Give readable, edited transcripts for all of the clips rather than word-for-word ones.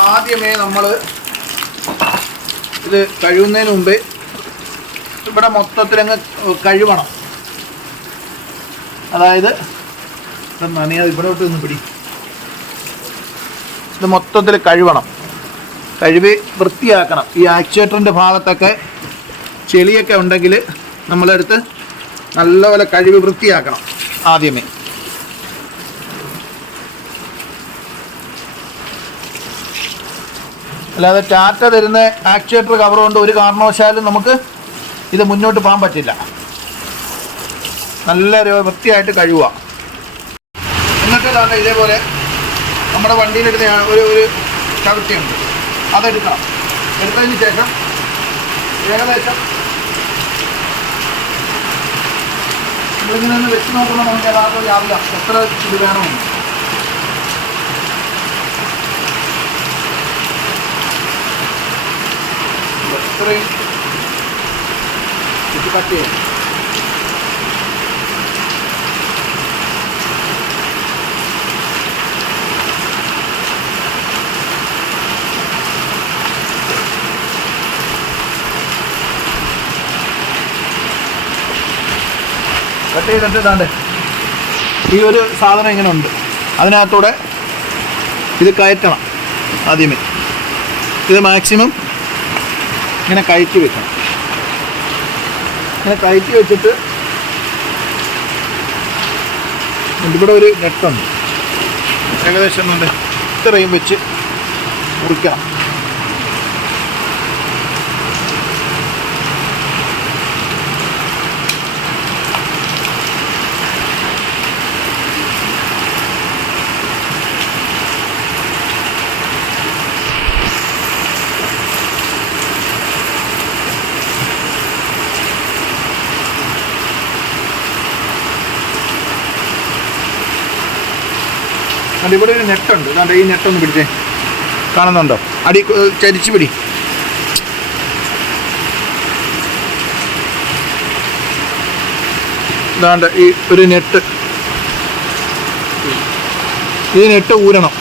ആദ്യമേ നമ്മൾ ഇത് കഴുകുന്നതിന് മുമ്പേ ഇവിടെ മൊത്തത്തിലങ്ങ് കഴുകണം. അതായത് നനയാതെ ഇവിടോട്ട് നിന്ന് പിടി. ഇത് മൊത്തത്തിൽ കഴുകണം, കഴുകി വൃത്തിയാക്കണം. ഈ ആക്ച്വേറ്ററിൻ്റെ ഭാഗത്തൊക്കെ ചെളിയൊക്കെ ഉണ്ടെങ്കിൽ നമ്മളെടുത്ത് നല്ലപോലെ കഴുകി വൃത്തിയാക്കണം ആദ്യമേ. അല്ലാതെ ടാറ്റ തരുന്ന ആക്ച്വേറ്റർ കവർ കൊണ്ട് ഒരു കാരണവശാലും നമുക്ക് ഇത് മുന്നോട്ട് പോകാൻ പറ്റില്ല. നല്ല വൃത്തിയായിട്ട് കഴുകുക. എന്നിട്ട് ഇതാണ് ഇതേപോലെ നമ്മുടെ വണ്ടിയിലെടുത്ത ഒരു ചവിട്ടിയുണ്ട്, അതെടുക്കണം. എടുത്തതിന് ശേഷം ഏകദേശം നമ്മളിങ്ങനെ ഒന്ന് വെച്ച് നോക്കുമ്പോൾ നമുക്ക് യഥാർത്ഥം യാവില്ല എത്ര ഇത് വേണമെന്ന്. ഇത്രയും ഇത് കട്ട് ചെയ്യാം. കട്ട് ചെയ്തിട്ട് ഇതാണ്ട് ഈ ഒരു സാധനം ഇങ്ങനെ ഉണ്ട്, അതിനകത്തൂടെ ഇത് കയറ്റണം. ആദ്യമേ ഇത് മാക്സിമം ഇങ്ങനെ കയറ്റി വെക്കണം. ഇങ്ങനെ കയറ്റി വെച്ചിട്ട് ഇവിടെ ഒരു നെട്ടുണ്ട്, ഏകദേശം ഉണ്ട് ഇത്രയും വെച്ച് മുറിക്കണം. അതുകൊണ്ട് ഇവിടെ ഒരു നെട്ടുണ്ട്, അതുകൊണ്ട് ഈ നെട്ടൊന്ന് പിടിച്ചേ, കാണുന്നുണ്ടോ? അടി ചരിച്ച് പിടി. ഇതാണ്ട് ഈ ഒരു നെട്ട്, ഈ നെട്ട് ഊരണം.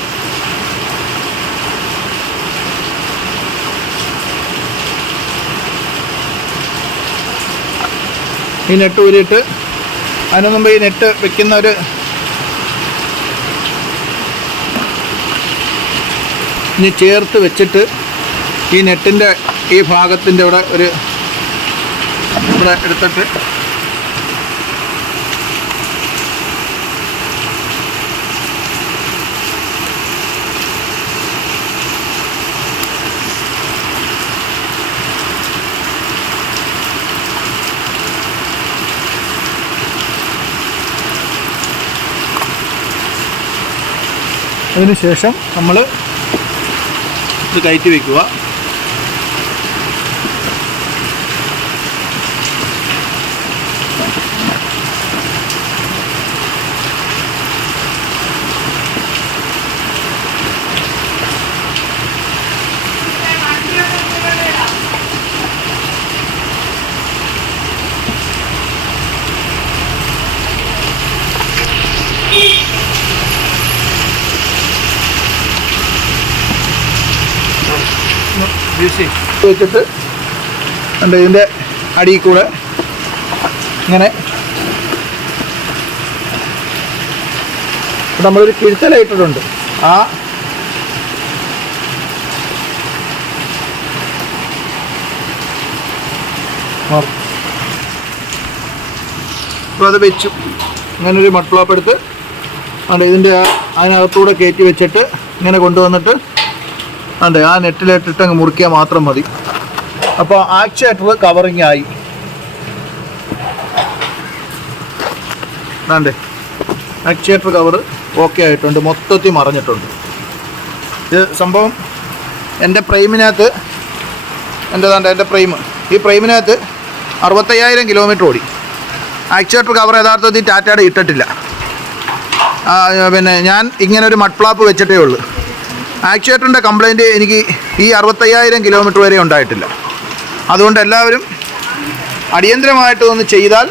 ഈ നെട്ട് ഊരിയിട്ട് അതിന് മുമ്പ് ഈ നെട്ട് വെക്കുന്ന ഒരു ഇനി ചേർത്ത് വെച്ചിട്ട് ഈ നെറ്റിൻ്റെ ഈ ഭാഗത്തിൻ്റെ ഇവിടെ ഒരു ഇവിടെ എടുത്തിട്ട് അതിന് ശേഷം നമ്മൾ ഇത് കയറ്റി വയ്ക്കുക. വെച്ചിട്ട് ഉണ്ട് ഇതിൻ്റെ അടിയിൽ കൂടെ ഇങ്ങനെ നമ്മളൊരു കിഴുത്തലായിട്ടിട്ടുണ്ട്. അപ്പോൾ അത് വെച്ചു ഇങ്ങനൊരു മട്ട്ലോപ്പ് എടുത്ത് ഉണ്ട് ഇതിൻ്റെ അതിനകത്തൂടെ കയറ്റി വെച്ചിട്ട് ഇങ്ങനെ കൊണ്ടുവന്നിട്ട് ഉണ്ട് ആ നെറ്റിലിട്ടിട്ട് അങ്ങ് മുറിക്കുക മാത്രം മതി. അപ്പോൾ ആക്ച്വേറ്റർ കവറിങ് ആയി. അതെ, ആക്ച്വേറ്റർ കവർ ഓക്കെ ആയിട്ടുണ്ട്, മൊത്തത്തിൽ മറിഞ്ഞിട്ടുണ്ട്. ഇത് സംഭവം എൻ്റെ പ്രൈമിനകത്ത് എൻ്റെ പ്രൈം, ഈ പ്രൈമിനകത്ത് 65,000 കിലോമീറ്റർ ഓടി. ആക്ച്വേറ്റർ കവർ യഥാർത്ഥത്തിൽ ടാറ്റയുടെ ഇട്ടിട്ടില്ല. പിന്നെ ഞാൻ ഇങ്ങനെ ഒരു മട്ട്ഫ്ലാപ്പ് വെച്ചിട്ടേ ഉള്ളൂ. ആക്ച്വേറ്ററിൻ്റെ കംപ്ലൈൻറ്റ് എനിക്ക് ഈ 65,000 കിലോമീറ്റർ വരെ ഉണ്ടായിട്ടില്ല. അതുകൊണ്ട് എല്ലാവരും അടിയന്തരമായിട്ട് ഒന്ന് ചെയ്താൽ